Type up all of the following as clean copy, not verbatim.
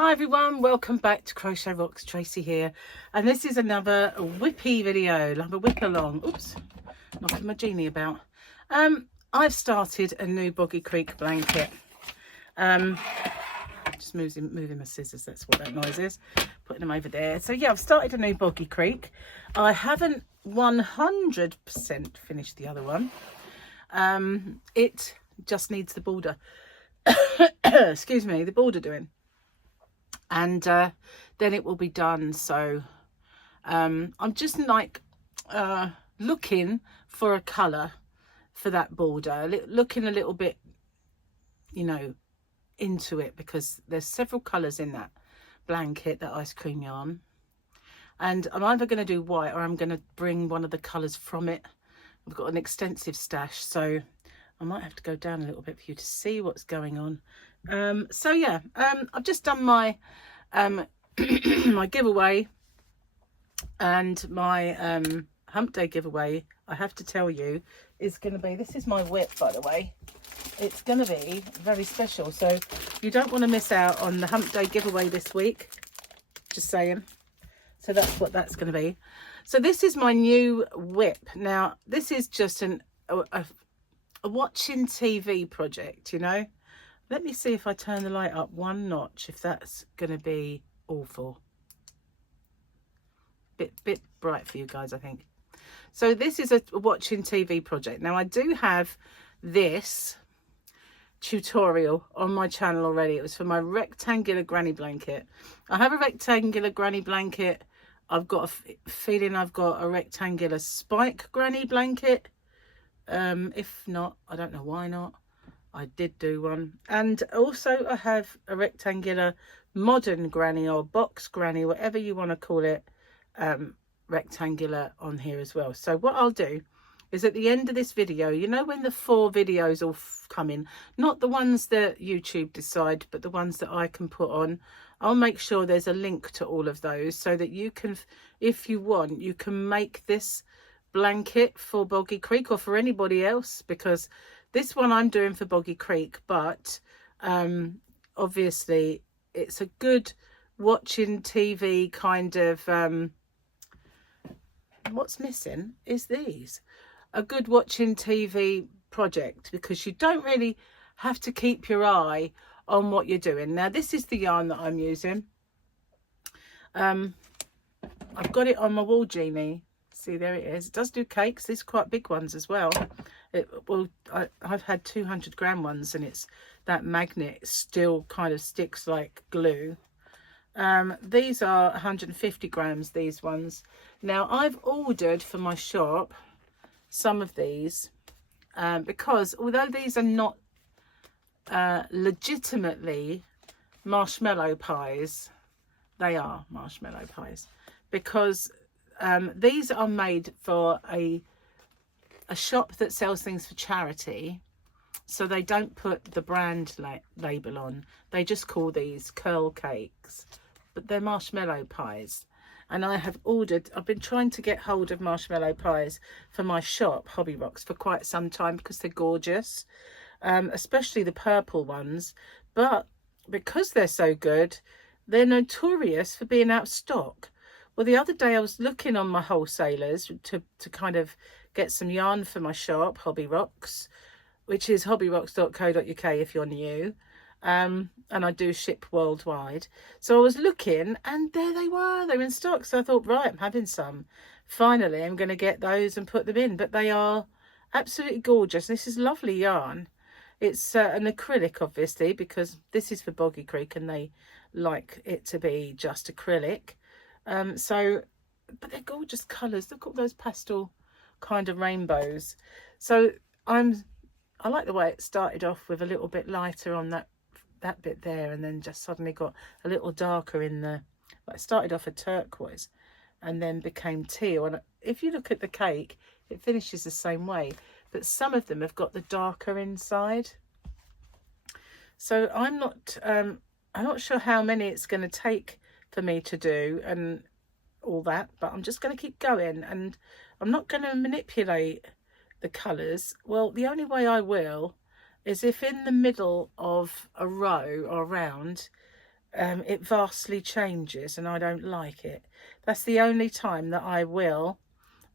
Hi everyone, welcome back to Crochet Rocks. Tracy here, and this is another whippy video, like a whip along. Oops, knocking my genie about. I've started a new Boggy Creek blanket. Just moving my scissors, that's what that noise is. Putting them over there. So yeah, I've started a new Boggy Creek. I haven't 100% finished the other one. It just needs the border. Excuse me, the border doing. And then it will be done. So I'm just like looking for a colour for that border, looking a little bit, you know, into it, because there's several colours in that blanket, that ice cream yarn, and I'm either going to do white or I'm going to bring one of the colours from it. I've got an extensive stash, so I might have to go down a little bit for you to see what's going on. So yeah, I've just done my my giveaway, and my hump day giveaway, I have to tell you, is going to be, this is my WIP, by the way. It's going to be very special, so you don't want to miss out on the hump day giveaway this week, just saying. So that's what that's going to be. So this is my new WIP. Now this is just a watching TV project, you know. Let me see if I turn the light up one notch, if that's going to be awful. Bit bright for you guys, I think. So this is a watching TV project. Now I do have this tutorial on my channel already. It was for my rectangular granny blanket. I have a rectangular granny blanket. I've got a feeling I've got a rectangular spike granny blanket. If not, I don't know why not. I did do one. And also I have a rectangular modern granny, or box granny, whatever you want to call it, rectangular on here as well. So what I'll do is, at the end of this video, you know, when the 4 videos all come in, not the ones that YouTube decide, but the ones that I can put on, I'll make sure there's a link to all of those, so that you can, if you want, you can make this blanket for Boggy Creek, or for anybody else, because this one I'm doing for Boggy Creek, but obviously it's a good watching TV kind of, what's missing is these. A good watching TV project, because you don't really have to keep your eye on what you're doing. Now this is the yarn that I'm using. I've got it on my wall genie. See, there it is. It does do cakes. These quite big ones as well. I've had 200-gram ones, and it's that magnet still kind of sticks like glue. These are 150 grams, these ones. Now I've ordered for my shop some of these, because although these are not legitimately marshmallow pies, they are marshmallow pies, because these are made for a shop that sells things for charity. So they don't put the brand label on. They just call these curl cakes, but they're marshmallow pies. And I have ordered, I've been trying to get hold of marshmallow pies for my shop, Hobby Rocks, for quite some time, because they're gorgeous, especially the purple ones. But because they're so good, they're notorious for being out of stock. Well, the other day I was looking on my wholesalers to kind of get some yarn for my shop, Hobby Rocks, which is hobbyrocks.co.uk if you're new. And I do ship worldwide. So I was looking, and there they were in stock. So I thought, right, I'm having some. Finally, I'm going to get those and put them in. But they are absolutely gorgeous. This is lovely yarn. It's an acrylic, obviously, because this is for Boggy Creek and they like it to be just acrylic. But they're gorgeous colours. Look at those pastel kind of rainbows. So I like the way it started off with a little bit lighter on that bit there, and then just suddenly got a little darker in the, like, it started off a turquoise and then became teal. And if you look at the cake, it finishes the same way, but some of them have got the darker inside. So I'm not sure how many it's going to take for me to do and all that, but I'm just going to keep going, and I'm not going to manipulate the colours. Well, the only way I will is if in the middle of a row or round it vastly changes and I don't like it. That's the only time that I will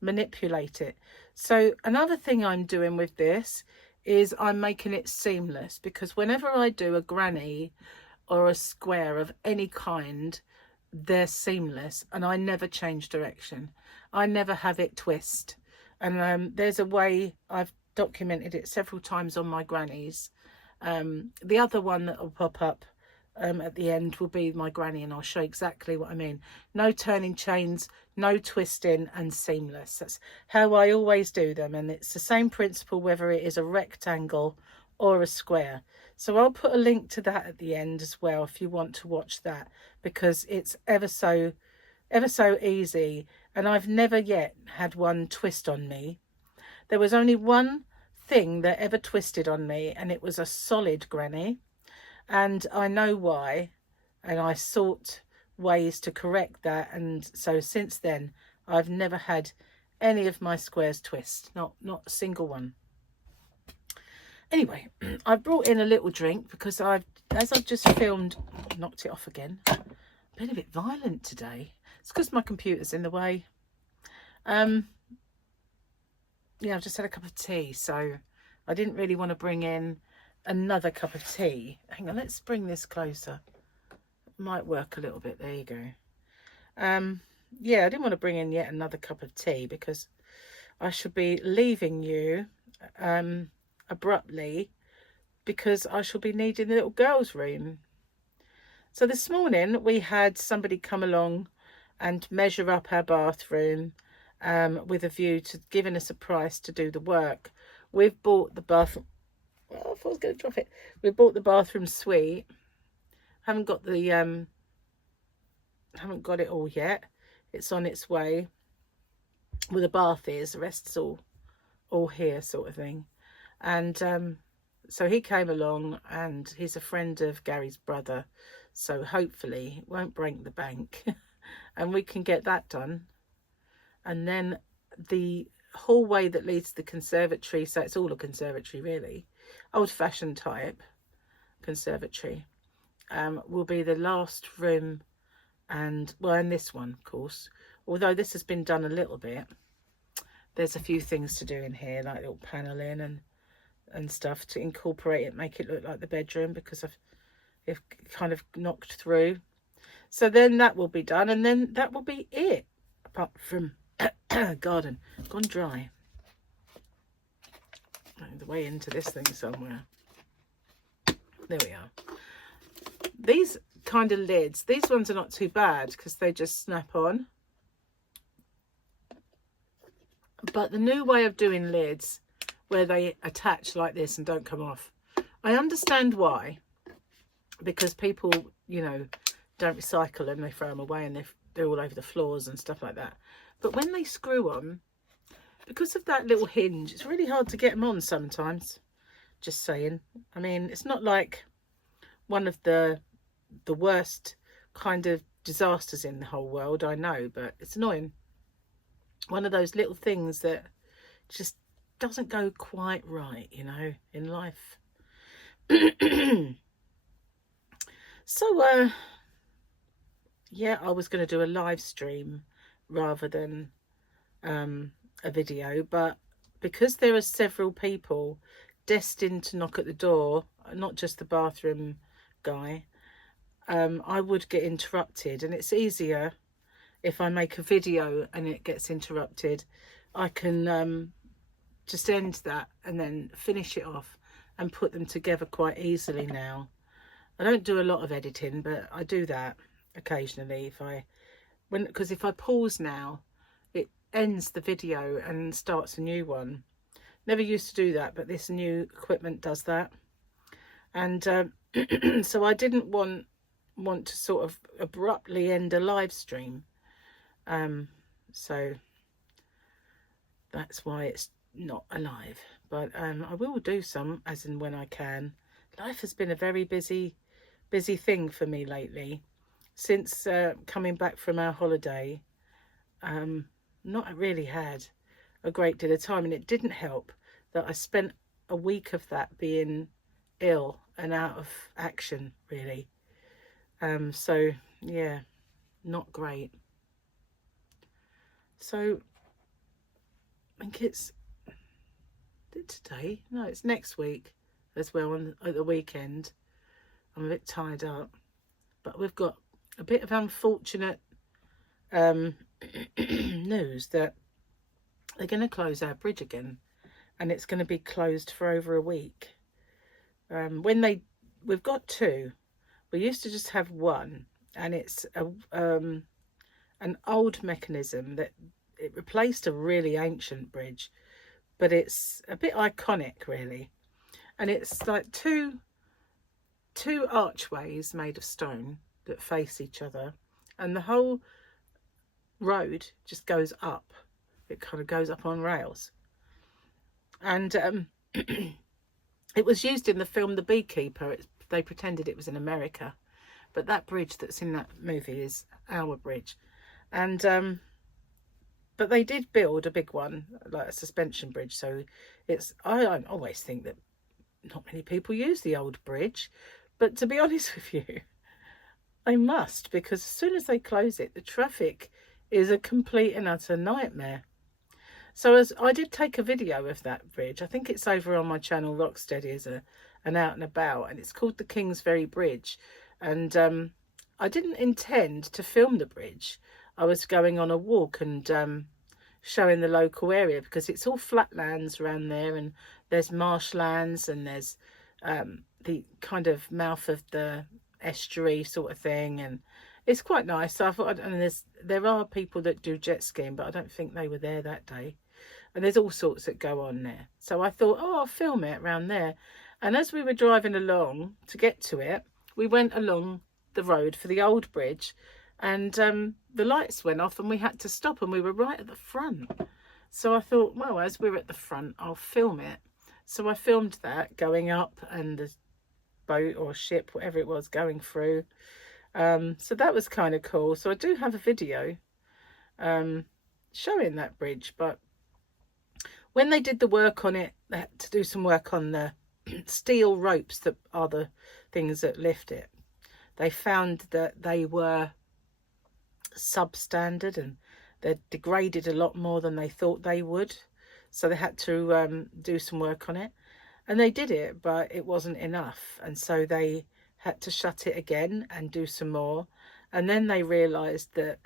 manipulate it. So another thing I'm doing with this is I'm making it seamless, because whenever I do a granny or a square of any kind, they're seamless and I never change direction. I never have it twist. And there's a way, I've documented it several times on my grannies. The other one that will pop up at the end will be my granny, and I'll show exactly what I mean. No turning chains, no twisting, and seamless. That's how I always do them, and it's the same principle whether it is a rectangle or a square. So I'll put a link to that at the end as well if you want to watch that, because it's ever so easy, and I've never yet had one twist on me. There was only one thing that ever twisted on me, and it was a solid granny, and I know why, and I sought ways to correct that, and so since then I've never had any of my squares twist, not a single one. Anyway, I brought in a little drink because as I've just filmed, knocked it off again. Been a bit violent today. It's because my computer's in the way. Yeah, I've just had a cup of tea, so I didn't really want to bring in another cup of tea. Hang on, let's bring this closer. Might work a little bit. There you go. Yeah, I didn't want to bring in yet another cup of tea because I should be leaving you abruptly, because I shall be needing the little girl's room. So this morning we had somebody come along and measure up our bathroom with a view to giving us a price to do the work. We've bought the bathroom. Oh, I thought I was going to drop it. We bought the bathroom suite. Haven't got the haven't got it all yet. It's on its way. Well, the bath is. The rest's all here, sort of thing. And so he came along, and he's a friend of Gary's brother. So hopefully it won't break the bank, and we can get that done. And then the hallway that leads to the conservatory, so it's all a conservatory really, old-fashioned type conservatory, will be the last room. And well, and this one, of course, although this has been done a little bit, there's a few things to do in here, like little paneling and stuff to incorporate it, make it look like the bedroom, because I've kind of knocked through. So then that will be done, and then that will be it, apart from garden gone dry. The way into this thing somewhere. There we are. These kind of lids, these ones are not too bad because they just snap on. But the new way of doing lids, where they attach like this and don't come off, I understand why. Because people, you know, don't recycle them, they throw them away, and they're all over the floors and stuff like that. But when they screw on, because of that little hinge, it's really hard to get them on sometimes. Just saying. I mean, it's not like one of the worst kind of disasters in the whole world, I know, but it's annoying. One of those little things that just doesn't go quite right, you know, in life. So, yeah, I was going to do a live stream rather than a video, but because there are several people destined to knock at the door, not just the bathroom guy, I would get interrupted, and it's easier if I make a video and it gets interrupted. I can just end that and then finish it off and put them together quite easily now. I don't do a lot of editing, but I do that occasionally because if I pause now, it ends the video and starts a new one. Never used to do that, but this new equipment does that. And so I didn't want to sort of abruptly end a live stream. So that's why it's not alive. But I will do some as and when I can. Life has been a very busy thing for me lately. Since coming back from our holiday, not really had a great deal of time, and it didn't help that I spent a week of that being ill and out of action, really. So yeah, not great. So I think it's today. No, it's next week as well, at the weekend. I'm a bit tied up, but we've got a bit of unfortunate news that they're going to close our bridge again, and it's going to be closed for over a week. We've got two. We used to just have one, and it's an old mechanism that it replaced a really ancient bridge, but it's a bit iconic, really. And it's like two archways made of stone that face each other, and the whole road just goes up. It kind of goes up on rails. And it was used in the film The Beekeeper. They pretended it was in America, but that bridge that's in that movie is our bridge. And but they did build a big one, like a suspension bridge. So I always think that not many people use the old bridge, but to be honest with you, they must, because as soon as they close it, the traffic is a complete and utter nightmare. So as I did take a video of that bridge, I think it's over on my channel Rocksteady as an out and about, and it's called the Kingsbury Bridge. And I didn't intend to film the bridge. I was going on a walk and showing the local area, because it's all flatlands around there, and there's marshlands, and there's the kind of mouth of the estuary sort of thing, and it's quite nice. So I thought, and there are people that do jet skiing, but I don't think they were there that day. And there's all sorts that go on there. So I thought, oh, I'll film it around there. And as we were driving along to get to it, we went along the road for the old bridge, and the lights went off and we had to stop, and we were right at the front. So I thought, well, as we're at the front, I'll film it. So I filmed that going up, and the boat or ship, whatever it was, going through. So that was kind of cool. So I do have a video showing that bridge, but when they did the work on it, they had to do some work on the steel ropes that are the things that lift it. They found that they were substandard, and they're degraded a lot more than they thought they would. So they had to do some work on it, and they did it, but it wasn't enough. And so they had to shut it again and do some more. And then they realised that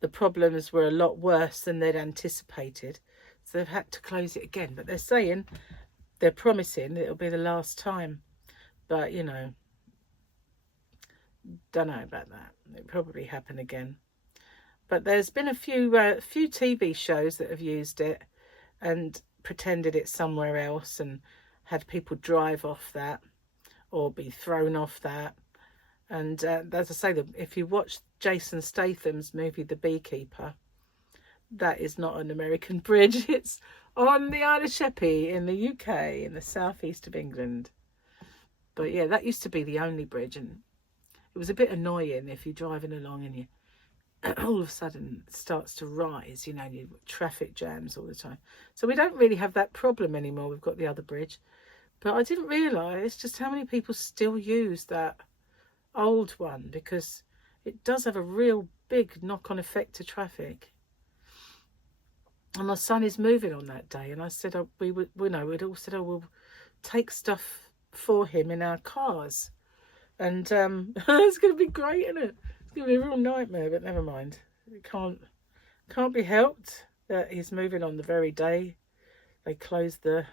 the problems were a lot worse than they'd anticipated. So they've had to close it again. But they're promising it'll be the last time. But, you know, don't know about that. It'll probably happen again. But there's been a few TV shows that have used it and pretended it's somewhere else, and had people drive off that or be thrown off that. And as I say, if you watch Jason Statham's movie The Beekeeper, that is not an American bridge. It's on the Isle of Sheppey in the UK, in the southeast of England. But yeah, that used to be the only bridge, and it was a bit annoying if you're driving along and you all of a sudden it starts to rise, you know, and you've got traffic jams all the time. So we don't really have that problem anymore. We've got the other bridge. But I didn't realise just how many people still use that old one, because it does have a real big knock-on effect to traffic. And my son is moving on that day, and I said we'd all said, oh, we'll take stuff for him in our cars, and it's going to be great, isn't it? It's going to be a real nightmare, but never mind. It can't be helped that he's moving on the very day they closed the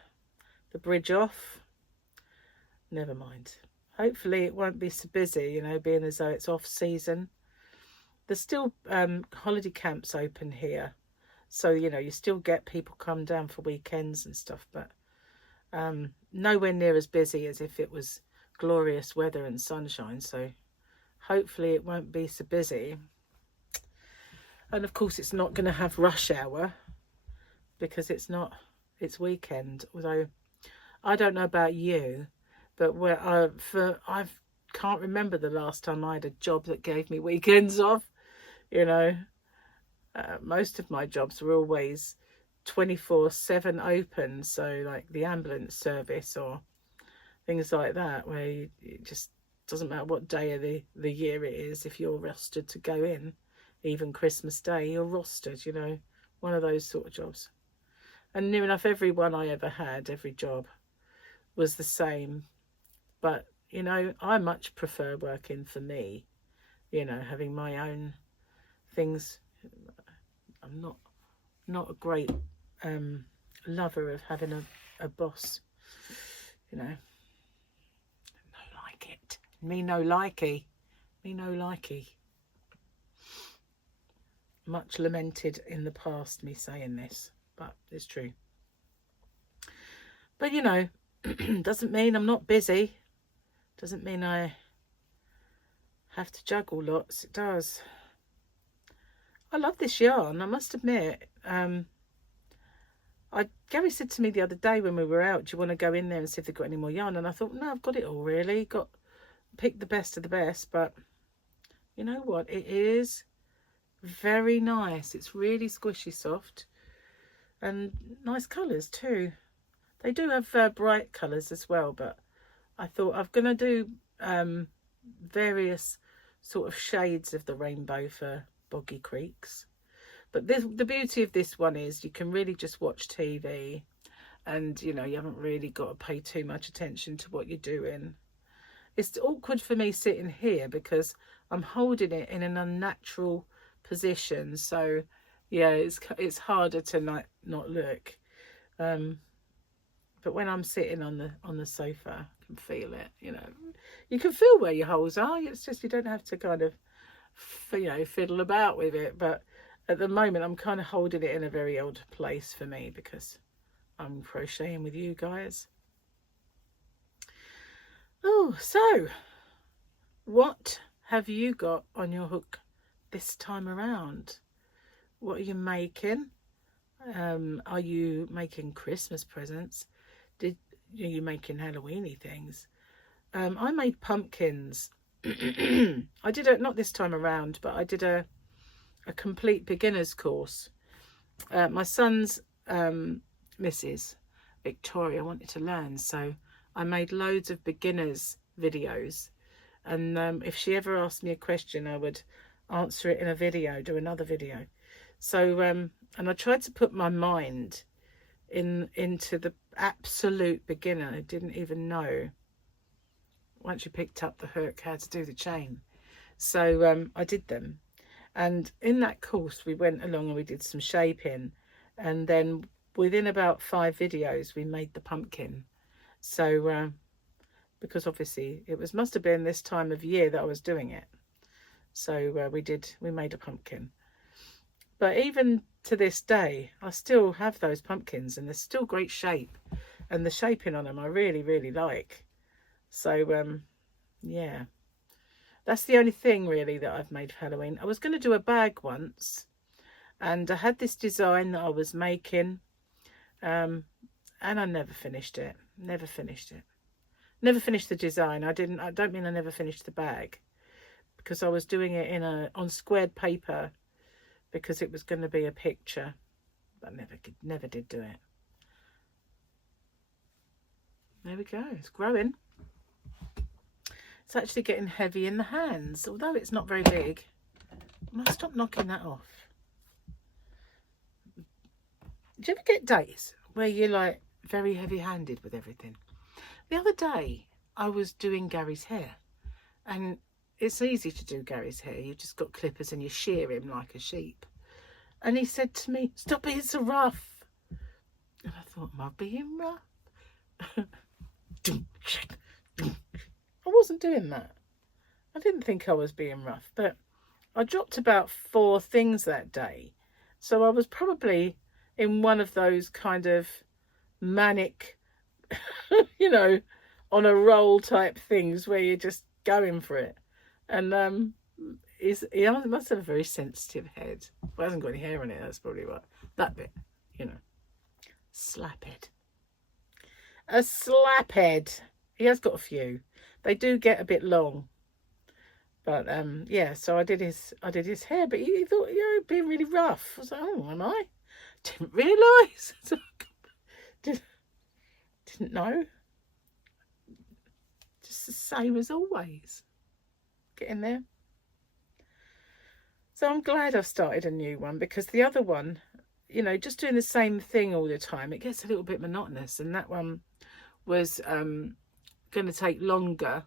bridge off. Never mind. Hopefully it won't be so busy, you know, being as though it's off season. There's still holiday camps open here, so, you know, you still get people come down for weekends and stuff, but nowhere near as busy as if it was glorious weather and sunshine. So hopefully it won't be so busy. And of course it's not going to have rush hour, because it's weekend. Although I don't know about you, but I can't remember the last time I had a job that gave me weekends off. You know, most of my jobs were always 24/7 open, so like the ambulance service or things like that, where you just doesn't matter what day of the year it is, if you're rostered to go in, even Christmas Day, you're rostered, you know, one of those sort of jobs. And near enough every one I ever had, every job, was the same. But, you know, I much prefer working for me, you know, having my own things. I'm not a great lover of having a boss, you know. No like it. Me no likey. Me no likey. Much lamented in the past, me saying this, but it's true. But, you know, doesn't mean I'm not busy. Doesn't mean I have to juggle lots. It does. I love this yarn, I must admit. Gary said to me the other day when we were out, do you want to go in there and see if they've got any more yarn? And I thought, no, I've got it all really. Pick the best of the best. But you know what? It is very nice. It's really squishy soft. And nice colours too. They do have bright colours as well. But I thought I'm going to do various sort of shades of the rainbow for Boggy Creeks. But the beauty of this one is you can really just watch TV, and you know, you haven't really got to pay too much attention to what you're doing. It's awkward for me sitting here because I'm holding it in an unnatural position, so yeah, it's harder to not look. But when I'm sitting on the sofa, I can feel it. You know, you can feel where your holes are. It's just you don't have to kind of, you know, fiddle about with it. But at the moment, I'm kind of holding it in a very odd place for me because I'm crocheting with you guys. Oh, so what have you got on your hook this time around? What are you making? Are you making Christmas presents? Are you making Halloweeny things? I made pumpkins. I did it, not this time around, but I did a complete beginner's course. My son's Mrs. Victoria wanted to learn, so I made loads of beginners videos, and if she ever asked me a question, I would answer it in a video, do another video. So and I tried to put my mind into the absolute beginner who didn't even know, once you picked up the hook, how to do the chain. So I did them. And in that course, we went along and we did some shaping. And then within about 5 videos, we made the pumpkin. So, because obviously it must have been this time of year that I was doing it. So we made a pumpkin. But even to this day, I still have those pumpkins and they're still great shape. And the shaping on them I really, really like. So, yeah. That's the only thing really that I've made for Halloween. I was going to do a bag once, and I had this design that I was making, and I never finished it. Never finished the design. I don't mean I never finished the bag, because I was doing it on squared paper, because it was going to be a picture, but never did do it. There we go. It's growing. It's actually getting heavy in the hands, although it's not very big. I must stop knocking that off. Do you ever get days where you're like very heavy-handed with everything? The other day, I was doing Gary's hair, and it's easy to do Gary's hair. You've just got clippers and you shear him like a sheep. And he said to me, "Stop being so rough." And I thought, am I being rough? I wasn't doing that. I didn't think I was being rough, but I dropped about 4 things that day. So I was probably in one of those kind of manic, you know, on a roll type things where you're just going for it. And he must have a very sensitive head. Well, it hasn't got any hair on it, that's probably what. That bit, you know. Slaphead. A slaphead. He has got a few. They do get a bit long, but yeah. So I did his hair, but he thought, you know, being really rough. I was like, oh, am I? Didn't realise. Didn't know. Just the same as always. Getting there. So I'm glad I've started a new one, because the other one, you know, just doing the same thing all the time, it gets a little bit monotonous. And that one was going to take longer,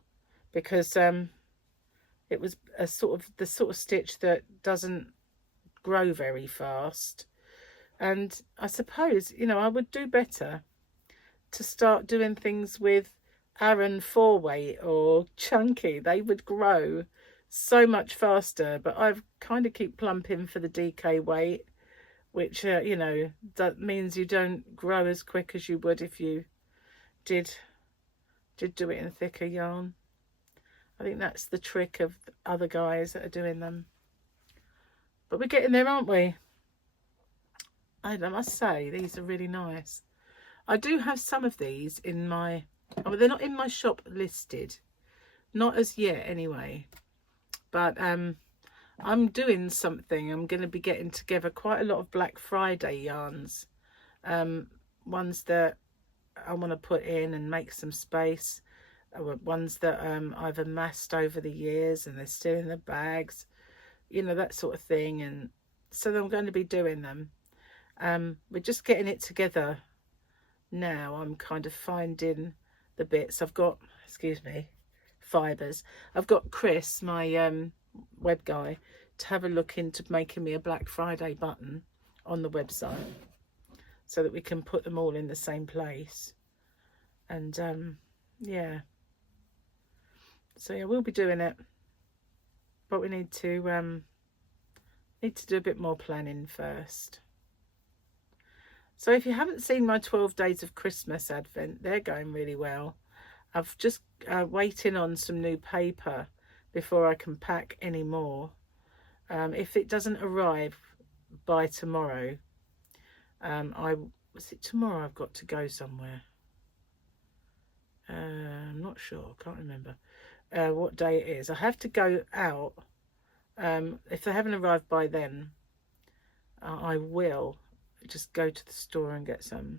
because it was the sort of stitch that doesn't grow very fast. And I suppose, you know, I would do better to start doing things with Aran 4-weight or Chunky. They would grow so much faster, but I've kind of keep plumping for the DK weight, which you know, that means you don't grow as quick as you would if you did do it in thicker yarn. I think that's the trick of other guys that are doing them. But we're getting there, aren't we? I must say, these are really nice. I do have some of these in my, oh, they're not in my shop listed, not as yet anyway, but I'm doing something. I'm going to be getting together quite a lot of Black Friday yarns, ones that I want to put in and make some space, ones that I've amassed over the years and they're still in the bags, you know, that sort of thing. And so I'm going to be doing them. We're just getting it together now. I'm kind of finding the bits. I've got, excuse me, fibres. I've got Chris, my web guy, to have a look into making me a Black Friday button on the website so that we can put them all in the same place. And yeah, so yeah, we'll be doing it, but we need to do a bit more planning first. So if you haven't seen my 12 days of Christmas advent, they're going really well. I've just waiting on some new paper before I can pack any more. If it doesn't arrive by tomorrow, was it tomorrow I've got to go somewhere? I'm not sure, can't remember what day it is. I have to go out. If they haven't arrived by then, I will just go to the store and get some.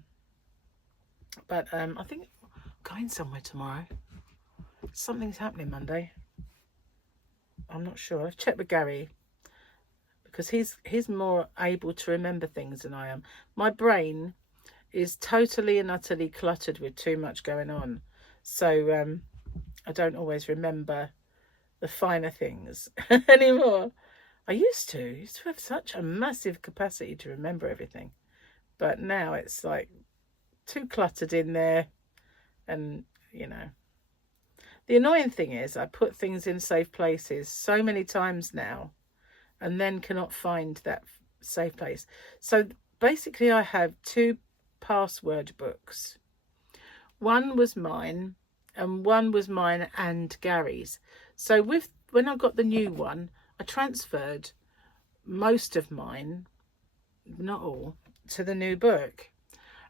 But I think I'm going somewhere tomorrow. Something's happening Monday. I'm not sure. I've checked with Gary, because he's more able to remember things than I am. My brain is totally and utterly cluttered with too much going on, so I don't always remember the finer things anymore. I used to have such a massive capacity to remember everything, but now it's like too cluttered in there. And you know, the annoying thing is I put things in safe places so many times now and then cannot find that safe place. So basically I have 2 password books. One was mine and one was mine and Gary's. So when I got the new one, I transferred most of mine, not all, to the new book,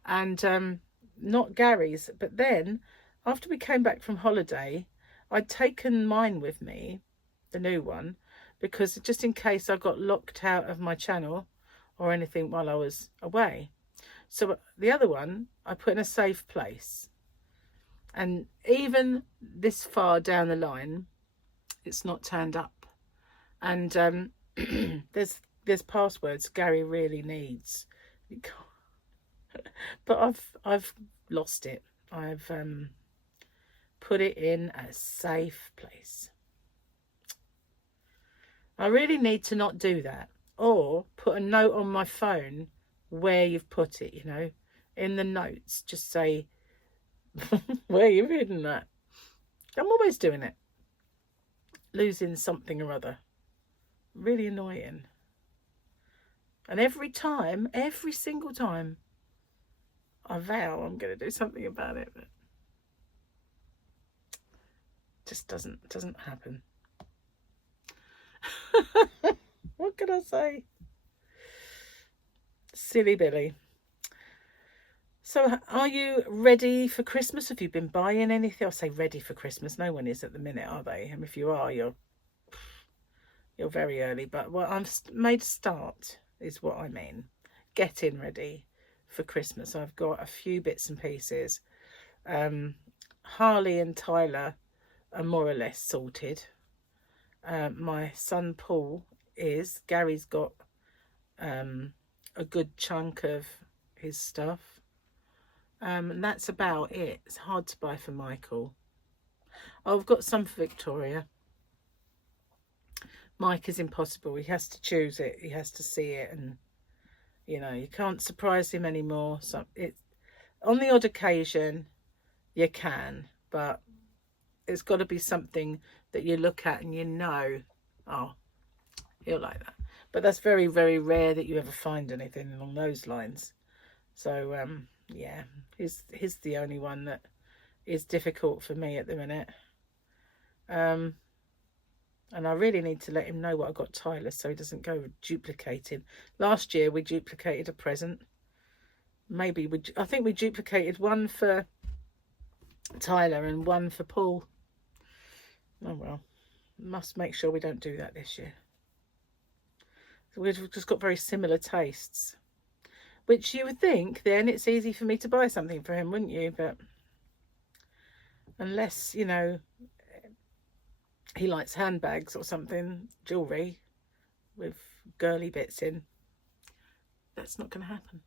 and not Gary's. But then after we came back from holiday, I'd taken mine with me, the new one, because just in case I got locked out of my channel or anything while I was away. So the other one I put in a safe place, and even this far down the line it's not turned up. And there's passwords Gary really needs, but I've lost it. I've put it in a safe place. I really need to not do that, or put a note on my phone where you've put it, you know, in the notes, just say where you've hidden that. I'm always doing it, losing something or other. Really annoying. And every single time I vow I'm going to do something about it, but just doesn't happen. What can I say? Silly Billy. So are you ready for Christmas? Have you been buying anything? I'll say ready for Christmas. No one is at the minute, are they? And if you are, you're very early. But what I've made a start is what I mean. Getting ready for Christmas. I've got a few bits and pieces. Harley and Tyler are more or less sorted. My son Paul is. Gary's got a good chunk of his stuff. And that's about it. It's hard to buy for Michael. Oh, I've got some for Victoria. Mike is impossible. He has to choose it. He has to see it, and you know, you can't surprise him anymore. So it, on the odd occasion, you can, but it's got to be something that you look at and you know, oh, he'll like that. But that's very, very rare that you ever find anything along those lines. So yeah, he's the only one that is difficult for me at the minute. And I really need to let him know what I got Tyler so he doesn't go duplicating. Last year we duplicated a present. Maybe I think we duplicated one for Tyler and one for Paul. Oh well, must make sure we don't do that this year. So we've just got very similar tastes, which you would think then it's easy for me to buy something for him, wouldn't you? But unless, you know, he likes handbags or something, jewellery with girly bits in, that's not going to happen.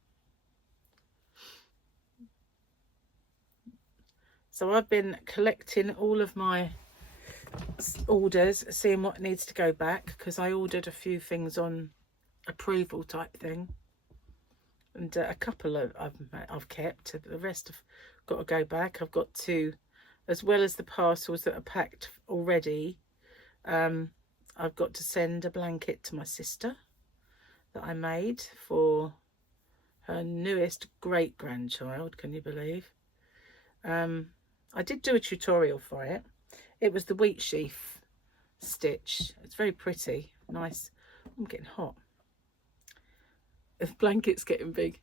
So I've been collecting all of my orders, seeing what needs to go back, because I ordered a few things on approval type thing, and a couple of I've kept. The rest have got to go back. I've got to, as well as the parcels that are packed already, I've got to send a blanket to my sister that I made for her newest great-grandchild. Can you believe? I did do a tutorial for it. It was the wheat sheaf stitch. It's very pretty, nice. I'm getting hot. The blanket's getting big.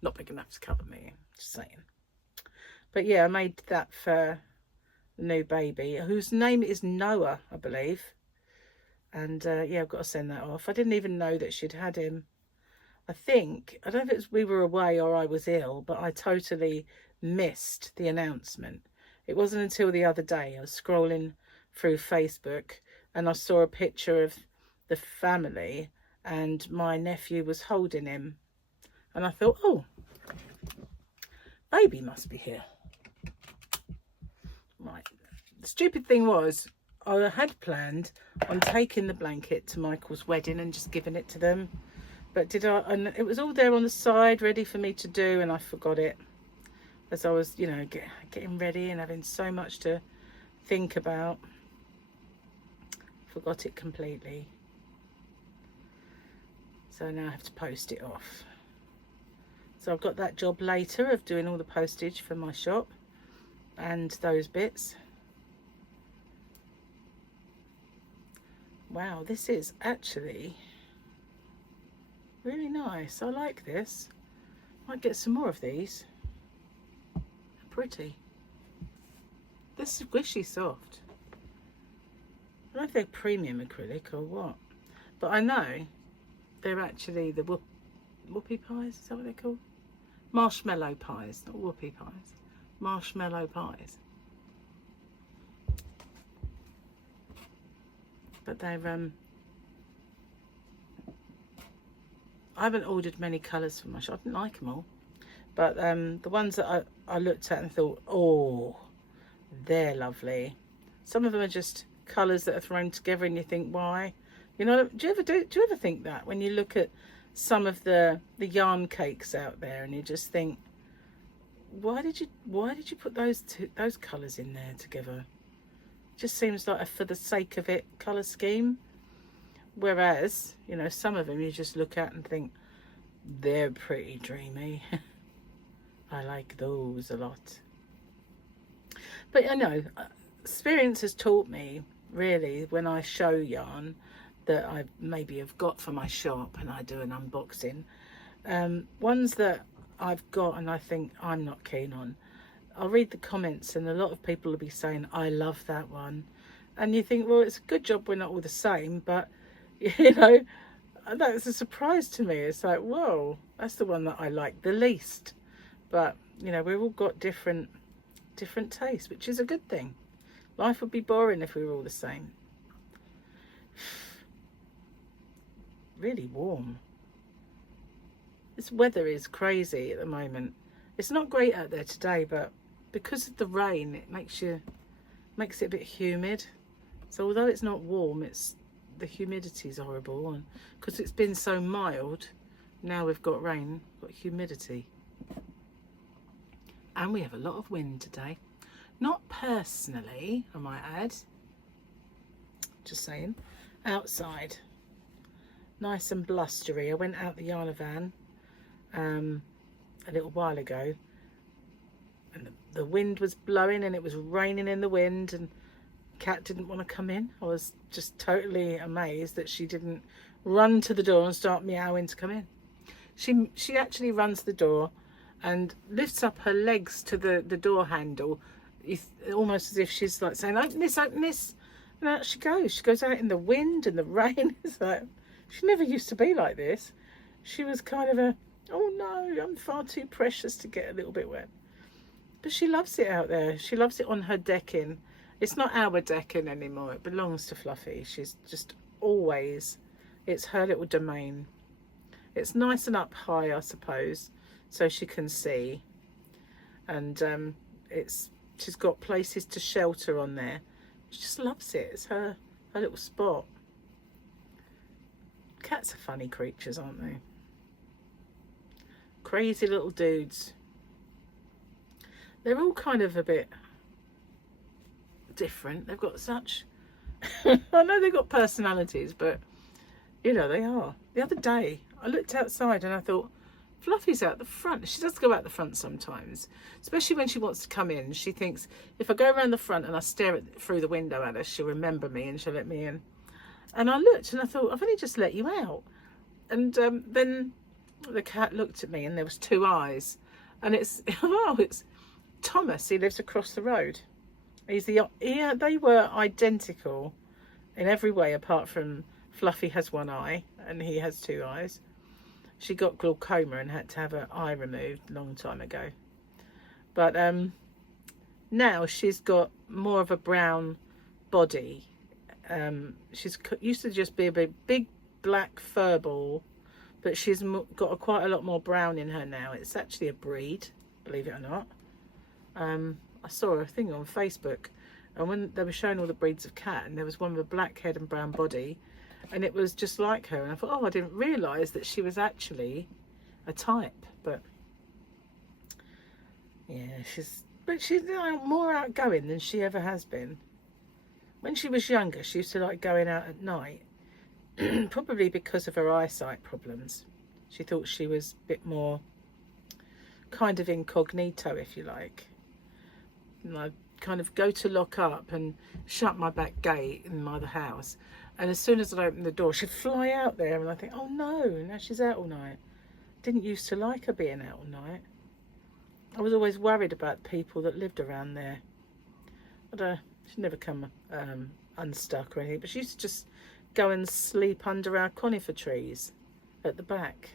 Not big enough to cover me, just saying. But yeah, I made that for the new baby, whose name is Noah, I believe. And yeah, I've got to send that off. I didn't even know that she'd had him. I don't know if it was we were away or I was ill, but I totally missed the announcement. It wasn't until the other day I was scrolling through Facebook and I saw a picture of the family and my nephew was holding him, and I thought, oh, baby must be here. Right, the stupid thing was I had planned on taking the blanket to Michael's wedding and just giving it to them, but and it was all there on the side ready for me to do, and I forgot it as I was, you know, getting ready and having so much to think about. Forgot it completely. So now I have to post it off. So I've got that job later of doing all the postage for my shop and those bits. Wow, this is actually really nice. I like this. Might get some more of these. Pretty. This is squishy soft. I don't know if they're premium acrylic or what, but I know they're actually the whoopie pies. Is that what they're called? Marshmallow pies, not whoopie pies. Marshmallow pies. But they're I haven't ordered many colours for my shop. I didn't like them all, but the ones that I looked at and thought, oh, they're lovely. Some of them are just colours that are thrown together and you think, why? You know, do you ever think that when you look at some of the yarn cakes out there and you just think, why did you put those colours in there together? It just seems like a for the sake of it colour scheme. Whereas, you know, some of them you just look at and think, they're pretty dreamy. I like those a lot. But I know, experience has taught me, really, when I show yarn that I maybe have got for my shop and I do an unboxing, ones that I've got and I think I'm not keen on, I'll read the comments and a lot of people will be saying, I love that one. And you think, well, it's a good job we're not all the same, but, you know, that's a surprise to me. It's like, whoa, that's the one that I like the least. But, you know, we've all got different tastes, which is a good thing. Life would be boring if we were all the same. Really warm. This weather is crazy at the moment. It's not great out there today, but because of the rain, it makes it a bit humid. So although it's not warm, the humidity is horrible, and because it's been so mild, now we've got rain, got humidity, and we have a lot of wind today. Not personally, I might add. Just saying. Outside, nice and blustery. I went out the Yarn van a little while ago, and the wind was blowing and it was raining in the wind, and Cat didn't want to come in. I was just totally amazed that she didn't run to the door and start meowing to come in. She actually runs to the door and lifts up her legs to the door handle, almost as if she's like saying, open this, open this. And out she goes. She goes out in the wind and the rain. It's like, she never used to be like this. She was kind of oh no, I'm far too precious to get a little bit wet. But she loves it out there. She loves it on her decking. It's not our decking anymore. It belongs to Fluffy. She's just always, it's her little domain. It's nice and up high, I suppose, so she can see. And she's got places to shelter on there. She just loves it. It's her little spot. Cats are funny creatures, aren't they? Crazy little dudes. They're all kind of a bit different. They've got such I know they've got personalities, but you know they are. The other day I looked outside and I thought, Fluffy's out the front. She does go out the front sometimes, especially when she wants to come in. She thinks if I go around the front and I stare through the window at her, she'll remember me and she'll let me in. And I looked and I thought, I've only just let you out. And then the cat looked at me and there was two eyes, and it's it's Thomas. He lives across the road. They were identical in every way apart from Fluffy has one eye and he has two eyes. She got glaucoma and had to have her eye removed a long time ago. But now she's got more of a brown body. She's used to just be a big black fur ball, but she's got quite a lot more brown in her now. It's actually a breed, believe it or not. I saw a thing on Facebook, and when they were showing all the breeds of cat, and there was one with a black head and brown body, and it was just like her, and I thought, oh, I didn't realise that she was actually a type. But yeah, she's more outgoing than she ever has been. When she was younger, she used to like going out at night, probably because of her eyesight problems. She thought she was a bit more kind of incognito, if you like. And I'd kind of go to lock up and shut my back gate in my other house, and as soon as I'd open the door, she'd fly out there, and I think, oh no, now she's out all night. Didn't used to like her being out all night. I was always worried about people that lived around there. She'd never come unstuck or anything, but she used to just go and sleep under our conifer trees at the back.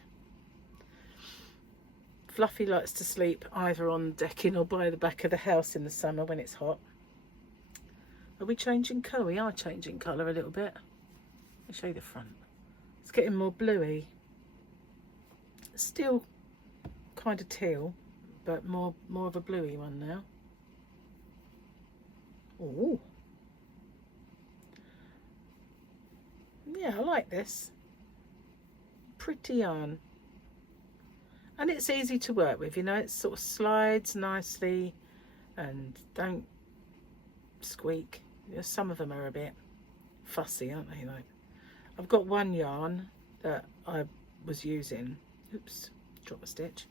Fluffy likes to sleep either on the decking or by the back of the house in the summer when it's hot. Are we changing colour? We are changing colour a little bit. Let me show you the front. It's getting more bluey. Still kind of teal, but more of a bluey one now. Ooh. Yeah, I like this. Pretty yarn. And it's easy to work with, you know, it sort of slides nicely and don't squeak. You know, some of them are a bit fussy, aren't they? Like, I've got one yarn that I was using. Oops, dropped a stitch.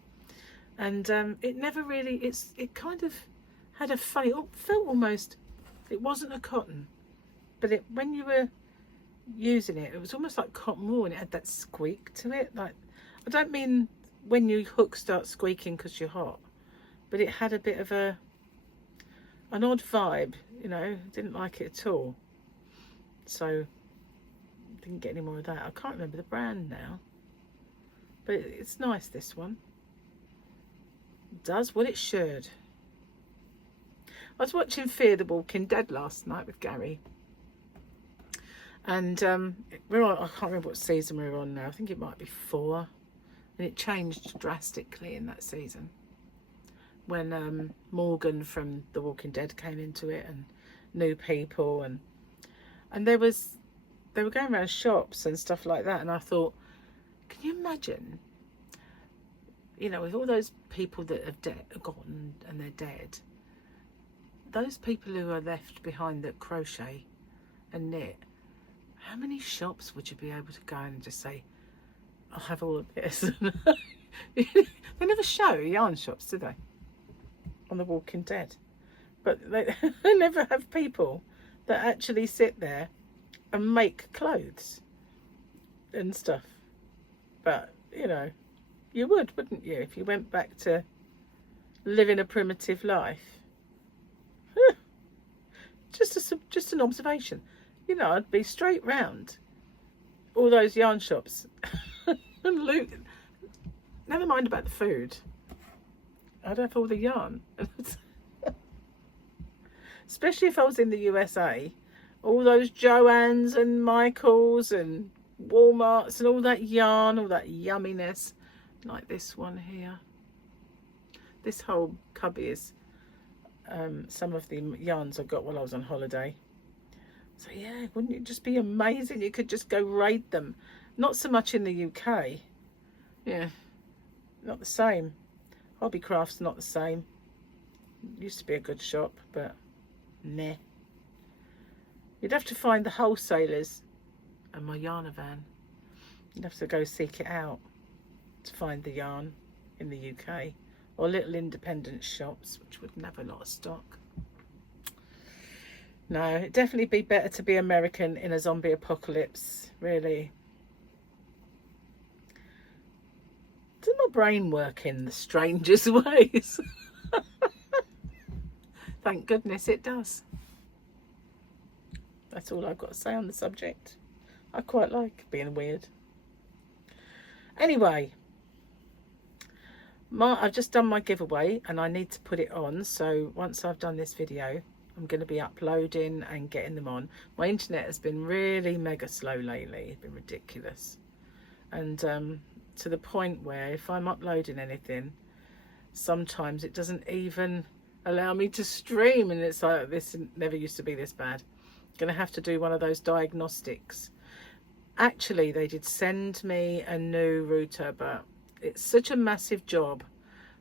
And it never really, it kind of had a funny, felt almost, it wasn't a cotton, but when you were using it, it was almost like cotton wool, and it had that squeak to it. Like, I don't mean when your hook starts squeaking because you're hot, but it had a bit of an odd vibe, you know. Didn't like it at all, so didn't get any more of that. I can't remember the brand now, but it's nice, this one. It does what it should. I was watching Fear the Walking Dead last night with Gary. And we're on, I can't remember what season we're on now. I think it might be 4. And it changed drastically in that season. When Morgan from The Walking Dead came into it and new people. And they were going around shops and stuff like that. And I thought, can you imagine, you know, with all those people that have gone and they're dead, those people who are left behind that crochet and knit, how many shops would you be able to go in and just say, I'll have all of this? They never show yarn shops, do they? On The Walking Dead. But they never have people that actually sit there and make clothes and stuff. But, you know, you would, wouldn't you, if you went back to living a primitive life? Just an observation. You know, I'd be straight round all those yarn shops and loot. Never mind about the food. I'd have all the yarn. Especially if I was in the USA. All those Joann's and Michael's and Walmart's and all that yarn, all that yumminess. Like this one here. This whole cubby is some of the yarns I got while I was on holiday. So yeah, wouldn't it just be amazing? You could just go raid them. Not so much in the UK. Yeah, not the same. Hobbycraft's not the same. Used to be a good shop, but nah. You'd have to find the wholesalers and my yarn van. You'd have to go seek it out to find the yarn in the UK. Or little independent shops, which wouldn't have a lot of stock. No, it'd definitely be better to be American in a zombie apocalypse, really. Does my brain work in the strangest ways? Thank goodness it does. That's all I've got to say on the subject. I quite like being weird. Anyway, I've just done my giveaway and I need to put it on. So once I've done this video, I'm going to be uploading and getting them on. My internet has been really mega slow lately. It's been ridiculous. And to the point where if I'm uploading anything, sometimes it doesn't even allow me to stream. And it's like, this never used to be this bad. Going to have to do one of those diagnostics. Actually, they did send me a new router, but it's such a massive job.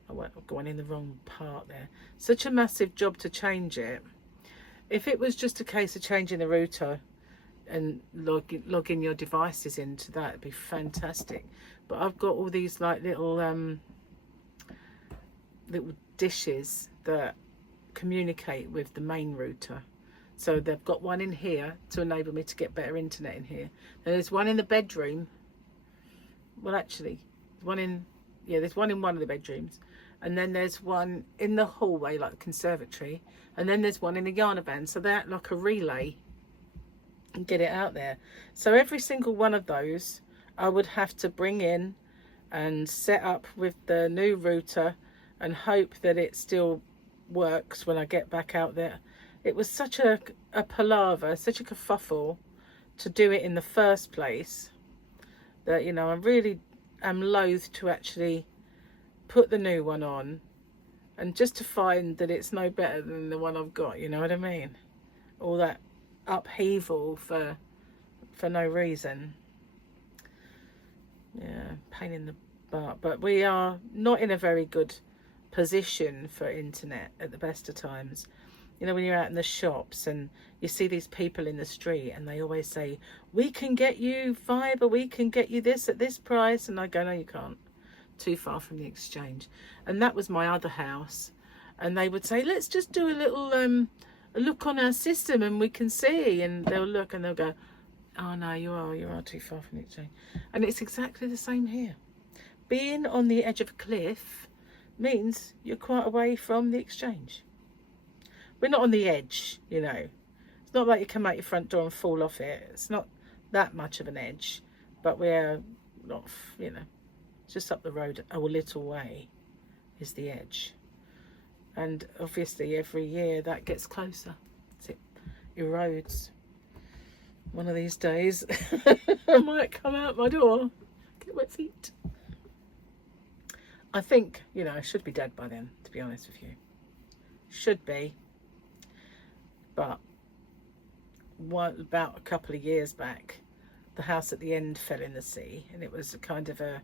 I'm going in the wrong part there. Such a massive job to change it. If it was just a case of changing the router and logging your devices into that, it'd be fantastic. But I've got all these like little dishes that communicate with the main router. So they've got one in here to enable me to get better internet in here. And there's one in the bedroom. Well, actually, there's one in one of the bedrooms. And then there's one in the hallway, like the conservatory. And then there's one in the yarn van. So they're like a relay and get it out there. So every single one of those, I would have to bring in and set up with the new router and hope that it still works when I get back out there. It was such a palaver, such a kerfuffle to do it in the first place that, you know, I really am loath to actually put the new one on and just to find that it's no better than the one I've got, you know what I mean? All that upheaval for no reason. Yeah, pain in the butt. But we are not in a very good position for internet at the best of times. You know, when you're out in the shops and you see these people in the street and they always say, we can get you fibre, we can get you this at this price. And I go, no, you can't. Too far from the exchange. And that was my other house. And they would say, let's just do a little look on our system and we can see. And they'll look and they'll go, oh no, you are too far from the exchange. And it's exactly the same here. Being on the edge of a cliff means you're quite away from the exchange. We're not on the edge, you know. It's not like you come out your front door and fall off it. It's not that much of an edge, but we're not, you know, just up the road a little way is the edge. And obviously every year that gets closer. It erodes. One of these days I might come out my door, get my feet. I think, you know, I should be dead by then, to be honest with you. Should be. But about a couple of years back, the house at the end fell in the sea, and it was kind of a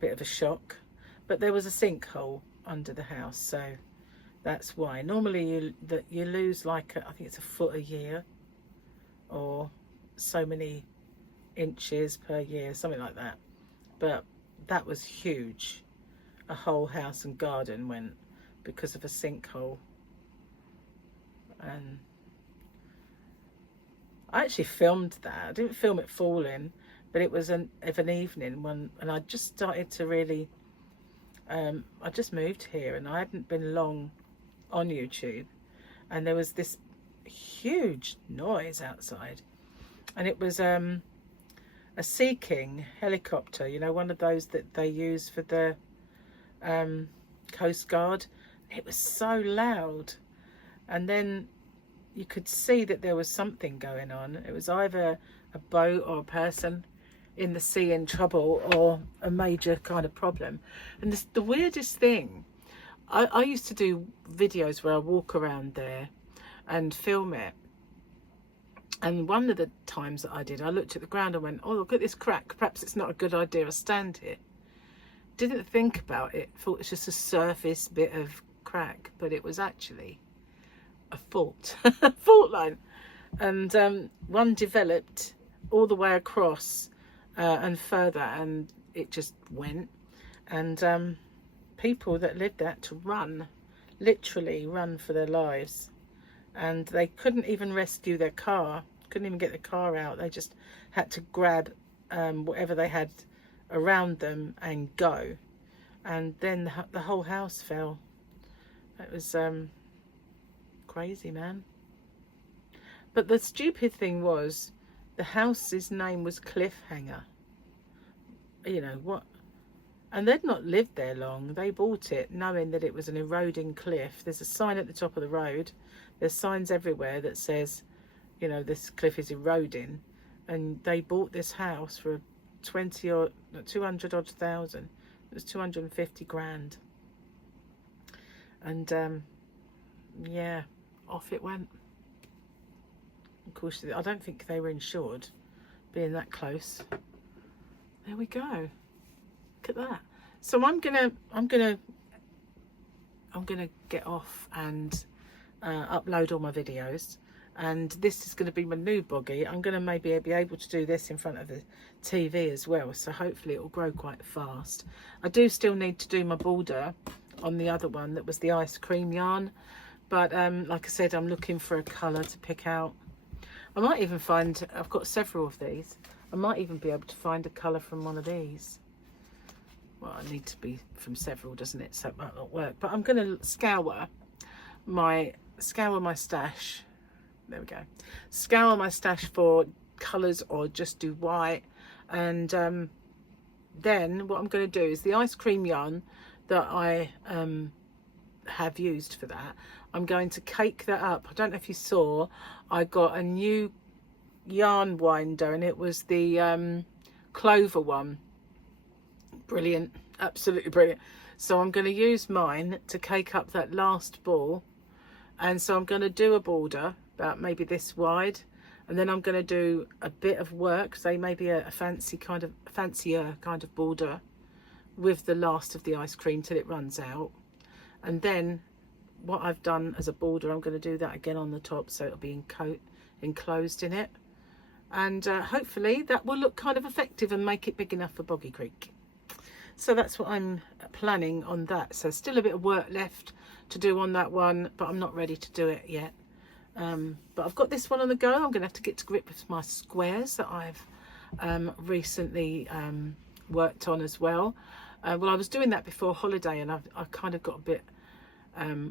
bit of a shock. But there was a sinkhole under the house, so that's why. Normally you lose like I think it's a foot a year, or so many inches per year, something like that. But that was huge. A whole house and garden went because of a sinkhole. And I actually filmed that. I didn't film it falling, but it was of an evening when, and I just started to really, I just moved here and I hadn't been long on YouTube, and there was this huge noise outside, and it was a Sea King helicopter, you know, one of those that they use for the Coast Guard. It was so loud, and then you could see that there was something going on. It was either a boat or a person in the sea in trouble, or a major kind of problem. And the weirdest thing, I used to do videos where I walk around there and film it. And one of the times that I did, I looked at the ground and went, oh, look at this crack. Perhaps it's not a good idea to stand here. Didn't think about it. Thought it's just a surface bit of crack, but it was actually a fault, fault line. And one developed all the way across and further, and it just went. And people that lived there had to run, literally run for their lives. And they couldn't even rescue their car, couldn't even get the car out. They just had to grab whatever they had around them and go. And then the whole house fell. It was crazy, man. But the stupid thing was, the house's name was Cliffhanger. You know what? And they'd not lived there long. They bought it knowing that it was an eroding cliff. There's a sign at the top of the road. There's signs everywhere that says, you know, this cliff is eroding. And they bought this house for 200 odd thousand. It was 250 grand. And yeah, off it went. Of course, I don't think they were insured, being that close. There we go. Look at that. So I'm gonna get off and upload all my videos, and this is going to be my new buggy. I'm going to maybe be able to do this in front of the TV as well, so hopefully it will grow quite fast. I do still need to do my border on the other one that was the ice cream yarn, but like I said, I'm looking for a colour to pick out. I might even find, I've got several of these, I might even be able to find a colour from one of these. Well, I need to be from several, doesn't it? So it might not work. But I'm going to scour my stash. There we go. Scour my stash for colours, or just do white. And then what I'm going to do is the ice cream yarn that I have used for that, I'm going to cake that up. I don't know if you saw, I got a new yarn winder, and it was the clover one. Brilliant, absolutely brilliant. So I'm going to use mine to cake up that last ball, and so I'm going to do a border about maybe this wide, and then I'm going to do a bit of work, say maybe a fancier kind of border with the last of the ice cream till it runs out. And then what I've done as a border, I'm going to do that again on the top, so it'll be enclosed in it, and hopefully that will look kind of effective and make it big enough for Boggy Creek. So that's what I'm planning on that. So still a bit of work left to do on that one, but I'm not ready to do it yet. But I've got this one on the go. I'm going to have to get to grip with my squares that I've recently worked on as well. Well, I was doing that before holiday, and I kind of got a bit,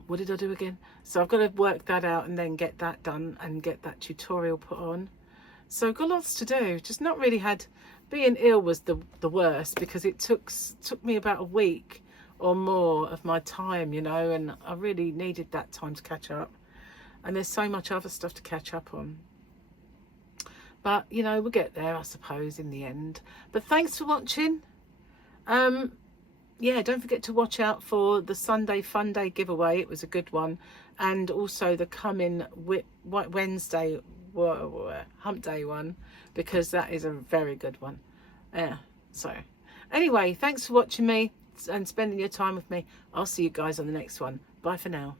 what did I do again? So I've got to work that out and then get that done and get that tutorial put on. So I've got lots to do. Just not really had, being ill was the worst, because it took me about a week or more of my time, you know, and I really needed that time to catch up. And there's so much other stuff to catch up on. But, you know, we'll get there, I suppose, in the end. But thanks for watching. Yeah, don't forget to watch out for the Sunday Fun Day giveaway. It was a good one. And also the coming Wednesday Hump Day one, because that is a very good one. Yeah, so anyway, thanks for watching me and spending your time with me. I'll see you guys on the next one. Bye for now.